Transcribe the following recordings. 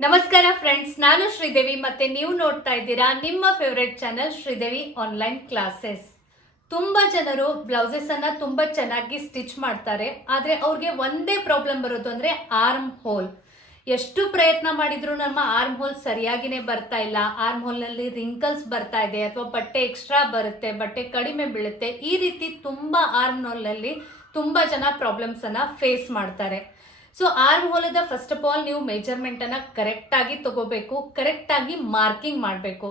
ನಮಸ್ಕಾರ ಫ್ರೆಂಡ್ಸ್ ನಾನು ಶ್ರೀದೇವಿ ಮತ್ತೆ ನೀವು ನೋಡ್ತಾ ಇದ್ದೀರಾ ನಿಮ್ಮ favourite channel Sridevi online classes ತುಂಬಾ ಜನರು ಬ್ಲೌಸಸ್ ಅನ್ನ ತುಂಬಾ ಚೆನ್ನಾಗಿ ಸ್ಟಿಚ್ ಮಾಡ್ತಾರೆ, ಆದ್ರೆ ಅವ್ರಿಗೆ ಒಂದೇ ಪ್ರಾಬ್ಲಮ್ ಬರೋದು ಅಂದ್ರೆ ಆರ್ಮ್ ಹೋಲ್ ಎಷ್ಟು ಪ್ರಯತ್ನ ಮಾಡಿದ್ರು ನಮ್ಮ ಆರ್ಮ್ ಹೋಲ್ ಸರಿಯಾಗಿನೇ ಬರ್ತಾ ಇಲ್ಲ. ಆರ್ಮ್ ಹೋಲ್ನಲ್ಲಿ ರಿಂಕಲ್ಸ್ ಬರ್ತಾ ಇದೆ, ಅಥವಾ ಬಟ್ಟೆ ಎಕ್ಸ್ಟ್ರಾ ಬರುತ್ತೆ, ಬಟ್ಟೆ ಕಡಿಮೆ ಬೀಳುತ್ತೆ, ಈ ರೀತಿ ತುಂಬಾ ಆರ್ಮ್ ಹೋಲ್ನಲ್ಲಿ ತುಂಬಾ ಜನ ಪ್ರಾಬ್ಲಮ್ಸ್ ಅನ್ನ ಫೇಸ್ ಮಾಡ್ತಾರೆ. ಸೊ ಆರ್ಮ್ ಹೋಲದ ಫಸ್ಟ್ ಆಫ್ ಆಲ್ ನೀವು ಮೆಜರ್ಮೆಂಟ್ ಕರೆಕ್ಟಾಗಿ ತಗೋಬೇಕು ಕರೆಕ್ಟಾಗಿ ಮಾರ್ಕಿಂಗ್ ಮಾಡಬೇಕು.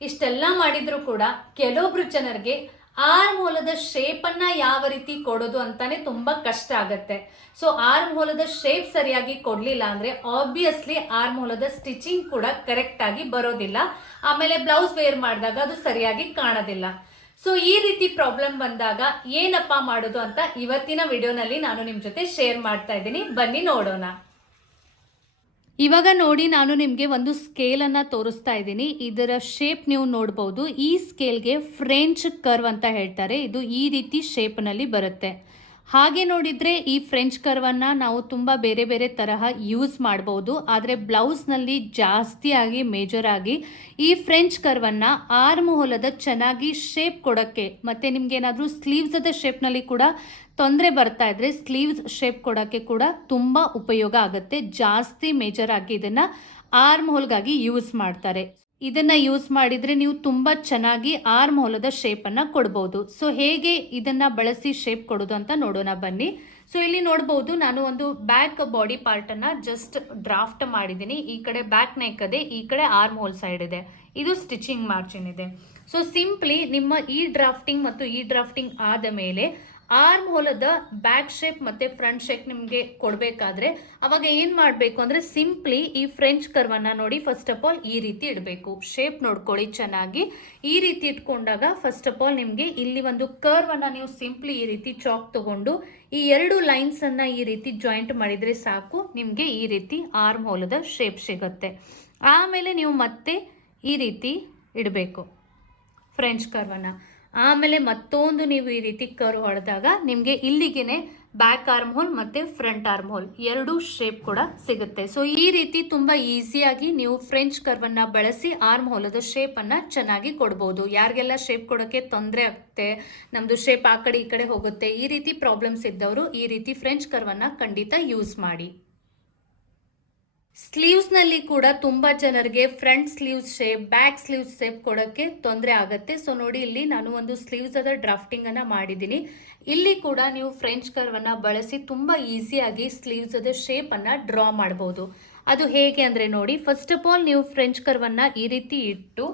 ಇಷ್ಟೆಲ್ಲ ಮಾಡಿದ್ರು ಕೂಡ ಕೆಲವೊಬ್ರು ಜನರಿಗೆ ಆರ್ಮ್ ಹೋಲದ ಶೇಪ್ ಅನ್ನ ಯಾವ ರೀತಿ ಕೊಡೋದು ಅಂತಾನೆ ತುಂಬಾ ಕಷ್ಟ ಆಗುತ್ತೆ. ಸೊ ಆರ್ಮ್ ಹೋಲದ ಶೇಪ್ ಸರಿಯಾಗಿ ಕೊಡ್ಲಿಲ್ಲ ಅಂದ್ರೆ ಆಬ್ವಿಯಸ್ಲಿ ಆರ್ಮ್ ಹೋಲದ ಸ್ಟಿಚಿಂಗ್ ಕೂಡ ಕರೆಕ್ಟಾಗಿ ಬರೋದಿಲ್ಲ. ಆಮೇಲೆ ಬ್ಲೌಸ್ ವೇರ್ ಮಾಡಿದಾಗ ಅದು ಸರಿಯಾಗಿ ಕಾಣೋದಿಲ್ಲ. ಸೊ ಈ ರೀತಿ ಪ್ರಾಬ್ಲಮ್ ಬಂದಾಗ ಏನಪ್ಪ ಮಾಡೋದು ಅಂತ ಇವತ್ತಿನ ವಿಡಿಯೋನಲ್ಲಿ ನಾನು ನಿಮ್ಮ ಜೊತೆ ಶೇರ್ ಮಾಡ್ತಾ ಇದ್ದೀನಿ. ಬನ್ನಿ ನೋಡೋಣ. ಇವಾಗ ನೋಡಿ ನಾನು ನಿಮಗೆ ಒಂದು ಸ್ಕೇಲನ್ನು ತೋರಿಸ್ತಾ ಇದ್ದೀನಿ. ಇದರ ಶೇಪ್ ನೀವು ನೋಡ್ಬೋದು. ಈ ಸ್ಕೇಲ್ಗೆ ಫ್ರೆಂಚ್ ಕರ್ವ್ ಅಂತ ಹೇಳ್ತಾರೆ. ಇದು ಈ ರೀತಿ ಶೇಪ್ನಲ್ಲಿ ಬರುತ್ತೆ. ಹಾಗೆ ನೋಡಿದರೆ ಈ ಫ್ರೆಂಚ್ ಕರ್ವನ್ನು ನಾವು ತುಂಬ ಬೇರೆ ಬೇರೆ ತರಹ ಯೂಸ್ ಮಾಡ್ಬೋದು. ಆದರೆ ಬ್ಲೌಸ್ನಲ್ಲಿ ಜಾಸ್ತಿಯಾಗಿ ಮೇಜರಾಗಿ ಈ ಫ್ರೆಂಚ್ ಕರ್ವನ್ನು ಆರ್ಮ್ ಹೊಲದ ಚೆನ್ನಾಗಿ ಶೇಪ್ ಕೊಡೋಕ್ಕೆ ಮತ್ತು ನಿಮಗೇನಾದರೂ ಸ್ಲೀವ್ಸದ ಶೇಪ್ನಲ್ಲಿ ಕೂಡ ತೊಂದರೆ ಬರ್ತಾ ಇದ್ರೆ ಸ್ಲೀವ್ಸ್ ಶೇಪ್ ಕೊಡೋಕ್ಕೆ ಕೂಡ ತುಂಬ ಉಪಯೋಗ ಆಗುತ್ತೆ. ಜಾಸ್ತಿ ಮೇಜರ್ ಆಗಿ ಇದನ್ನು ಆರ್ಮ್ ಹೋಲ್ಗಾಗಿ ಯೂಸ್ ಮಾಡ್ತಾರೆ. ಇದನ್ನ ಯೂಸ್ ಮಾಡಿದ್ರೆ ನೀವು ತುಂಬಾ ಚೆನ್ನಾಗಿ ಆರ್ಮ್ ಹೊಲದ ಶೇಪ್ ಅನ್ನ ಕೊಡ್ಬೋದು. ಸೊ ಹೇಗೆ ಇದನ್ನ ಬಳಸಿ ಶೇಪ್ ಕೊಡೋದು ಅಂತ ನೋಡೋಣ ಬನ್ನಿ. ಸೊ ಇಲ್ಲಿ ನೋಡ್ಬೋದು ನಾನು ಒಂದು ಬ್ಯಾಕ್ ಬಾಡಿ ಪಾರ್ಟನ್ನು ಜಸ್ಟ್ ಡ್ರಾಫ್ಟ್ ಮಾಡಿದ್ದೀನಿ. ಈ ಕಡೆ ಬ್ಯಾಕ್ ನೆಕ್ ಇದೆ ಈ ಕಡೆ ಆರ್ಮ್ ಹೋಲ್ ಸೈಡ್ ಇದೆ. ಇದು ಸ್ಟಿಚಿಂಗ್ ಮಾರ್ಜಿನ್ ಇದೆ. ಸೊ ಸಿಂಪ್ಲಿ ನಿಮ್ಮ ಈ ಡ್ರಾಫ್ಟಿಂಗ್ ಮತ್ತು ಈ ಡ್ರಾಫ್ಟಿಂಗ್ ಆದ ಮೇಲೆ ಆರ್ಮ್ ಹೋಲದ ಬ್ಯಾಕ್ ಶೇಪ್ ಮತ್ತೆ ಫ್ರಂಟ್ ಶೇಪ್ ನಿಮಗೆ ಕೊಡಬೇಕಾದ್ರೆ ಅವಾಗ ಏನು ಮಾಡಬೇಕು ಅಂದರೆ ಸಿಂಪ್ಲಿ ಈ ಫ್ರೆಂಚ್ ಕರ್ವನ್ನ ನೋಡಿ ಫಸ್ಟ್ ಆಫ್ ಆಲ್ ಈ ರೀತಿ ಇಡಬೇಕು. ಶೇಪ್ ನೋಡ್ಕೊಳ್ಳಿ ಚೆನ್ನಾಗಿ. ಈ ರೀತಿ ಇಟ್ಕೊಂಡಾಗ ಫಸ್ಟ್ ಆಫ್ ಆಲ್ ನಿಮಗೆ ಇಲ್ಲಿ ಒಂದು ಕರ್ವನ್ನ ನೀವು ಸಿಂಪ್ಲಿ ಈ ರೀತಿ ಚಾಕ್ ತಗೊಂಡು ಈ ಎರಡು ಲೈನ್ಸ್ ಅನ್ನ ಈ ರೀತಿ ಜಾಯಿಂಟ್ ಮಾಡಿದ್ರೆ ಸಾಕು. ನಿಮಗೆ ಈ ರೀತಿ ಆರ್ಮ್ ಹೋಲದ ಶೇಪ್ ಸಿಗುತ್ತೆ. ಆಮೇಲೆ ನೀವು ಮತ್ತೆ ಈ ರೀತಿ ಇಡಬೇಕು. ಫ್ರೆಂಚ್ ಕರ್ವನ್ನ ಆಮೇಲೆ ಮತ್ತೊಂದು ನೀವು ಈ ರೀತಿ ಕರ್ವ್ ಹೊಡೆದಾಗ ನಿಮಗೆ ಇಲ್ಲಿಗೇನೆ ಬ್ಯಾಕ್ ಆರ್ಮ್ ಹೋಲ್ ಮತ್ತು ಫ್ರಂಟ್ ಆರ್ಮ್ ಹೋಲ್ ಎರಡೂ ಶೇಪ್ ಕೂಡ ಸಿಗುತ್ತೆ. ಸೊ ಈ ರೀತಿ ತುಂಬ ಈಸಿಯಾಗಿ ನೀವು ಫ್ರೆಂಚ್ ಕರ್ವನ್ನು ಬಳಸಿ ಆರ್ಮ್ ಹೋಲದ ಶೇಪನ್ನು ಚೆನ್ನಾಗಿ ಕೊಡ್ಬೋದು. ಯಾರಿಗೆಲ್ಲ ಶೇಪ್ ಕೊಡೋಕ್ಕೆ ತೊಂದರೆ ಆಗುತ್ತೆ ನಮ್ಮದು ಶೇಪ್ ಆ ಕಡೆ ಈ ಕಡೆ ಹೋಗುತ್ತೆ, ಈ ರೀತಿ ಪ್ರಾಬ್ಲಮ್ಸ್ ಇದ್ದವರು ಈ ರೀತಿ ಫ್ರೆಂಚ್ ಕರ್ವನ್ನು ಖಂಡಿತ ಯೂಸ್ ಮಾಡಿ. ಸ್ಲೀವ್ಸ್ನಲ್ಲಿ ಕೂಡ ತುಂಬಾ ಜನರಿಗೆ front sleeves shape, back sleeves shape ಕೊಡೋಕ್ಕೆ ತೊಂದರೆ ಆಗುತ್ತೆ. ಸೊ ನೋಡಿ, ಇಲ್ಲಿ ನಾನು ಒಂದು ಸ್ಲೀವ್ಸ್ ಅದ ಡ್ರಾಫ್ಟಿಂಗ್ ಅನ್ನ ಮಾಡಿದ್ದೀನಿ. ಇಲ್ಲಿ ಕೂಡ ನೀವು ಫ್ರೆಂಚ್ ಕರ್ವನ್ನು ಬಳಸಿ ತುಂಬಾ ಈಸಿಯಾಗಿ ಸ್ಲೀವ್ಸ್ ಅದ ಶೇಪ್ ಅನ್ನ ಡ್ರಾ ಮಾಡಬಹುದು ಅದು ಹೇಗೆ ಅಂದ್ರೆ ನೋಡಿ ಫಸ್ಟ್ ಆಫ್ ಆಲ್ ನೀವು ಫ್ರೆಂಚ್ ಕರ್ವನ್ನು ಈ ರೀತಿ ಇಟ್ಟು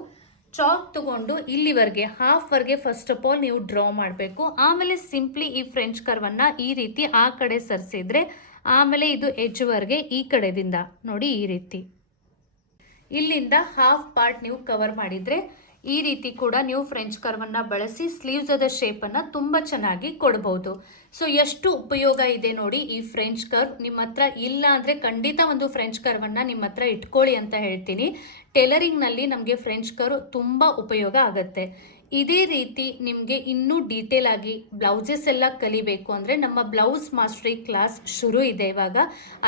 ಚಾಕ್ ತಗೊಂಡು ಇಲ್ಲಿವರೆಗೆ ಹಾಫ್ವರೆಗೆ ಫಸ್ಟ್ ಆಫ್ ಆಲ್ ನೀವು ಡ್ರಾ ಮಾಡಬೇಕು. ಆಮೇಲೆ ಸಿಂಪ್ಲಿ ಈ ಫ್ರೆಂಚ್ ಕರ್ವನ್ನ ಈ ರೀತಿ ಆ ಕಡೆ ಸರಿಸಿದ್ರೆ ಆಮೇಲೆ ಇದು ಎಜ್ವರೆಗೆ ಈ ಕಡೆದಿಂದ ನೋಡಿ ಈ ರೀತಿ. ಇಲ್ಲಿಂದ ಹಾಫ್ ಪಾರ್ಟ್ ನೀವು ಕವರ್ ಮಾಡಿದರೆ ಈ ರೀತಿ ಕೂಡ ನೀವು ಫ್ರೆಂಚ್ ಕರ್ವನ್ನು ಬಳಸಿ ಸ್ಲೀವ್ಸ್ ಅದ ಶೇಪನ್ನು ತುಂಬ ಚೆನ್ನಾಗಿ ಕೊಡ್ಬೋದು. ಸೊ ಎಷ್ಟು ಉಪಯೋಗ ಇದೆ ನೋಡಿ ಈ ಫ್ರೆಂಚ್ ಕರ್ವ್ ನಿಮ್ಮ ಹತ್ರ ಇಲ್ಲ ಅಂದರೆ ಖಂಡಿತ ಒಂದು ಫ್ರೆಂಚ್ ಕರ್ವನ್ನು ನಿಮ್ಮ ಹತ್ರ ಇಟ್ಕೊಳ್ಳಿ ಅಂತ ಹೇಳ್ತೀನಿ. ಟೇಲರಿಂಗ್ನಲ್ಲಿ ನಮಗೆ ಫ್ರೆಂಚ್ ಕರ್ವ್ ತುಂಬ ಉಪಯೋಗ ಆಗುತ್ತೆ. ಇದೇ ರೀತಿ ನಿಮಗೆ ಇನ್ನೂ ಡೀಟೇಲ್ ಆಗಿ ಬ್ಲೌಸಸ್ ಎಲ್ಲ ಕಲಿಬೇಕು ಅಂದರೆ ನಮ್ಮ ಬ್ಲೌಸ್ ಮಾಸ್ಟ್ರಿ ಕ್ಲಾಸ್ ಶುರು ಇದೆ ಇವಾಗ.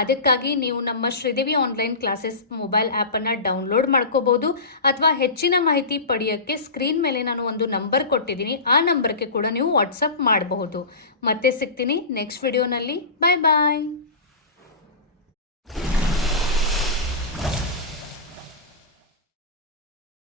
ಅದಕ್ಕಾಗಿ ನೀವು ನಮ್ಮ ಶ್ರೀದೇವಿ ಆನ್ಲೈನ್ ಕ್ಲಾಸಸ್ ಮೊಬೈಲ್ ಆ್ಯಪನ್ನು ಡೌನ್ಲೋಡ್ ಮಾಡ್ಕೋಬೋದು ಅಥವಾ ಹೆಚ್ಚಿನ ಮಾಹಿತಿ ಪಡೆಯೋಕ್ಕೆ ಸ್ಕ್ರೀನ್ ಮೇಲೆ ನಾನು ಒಂದು ನಂಬರ್ ಕೊಟ್ಟಿದ್ದೀನಿ. ಆ ನಂಬರ್ಗೆ ಕೂಡ ನೀವು ವಾಟ್ಸಪ್ ಮಾಡಬಹುದು. ಮತ್ತೆ ಸಿಗ್ತೀನಿ ನೆಕ್ಸ್ಟ್ ವಿಡಿಯೋನಲ್ಲಿ ಬಾಯ್ ಬಾಯ್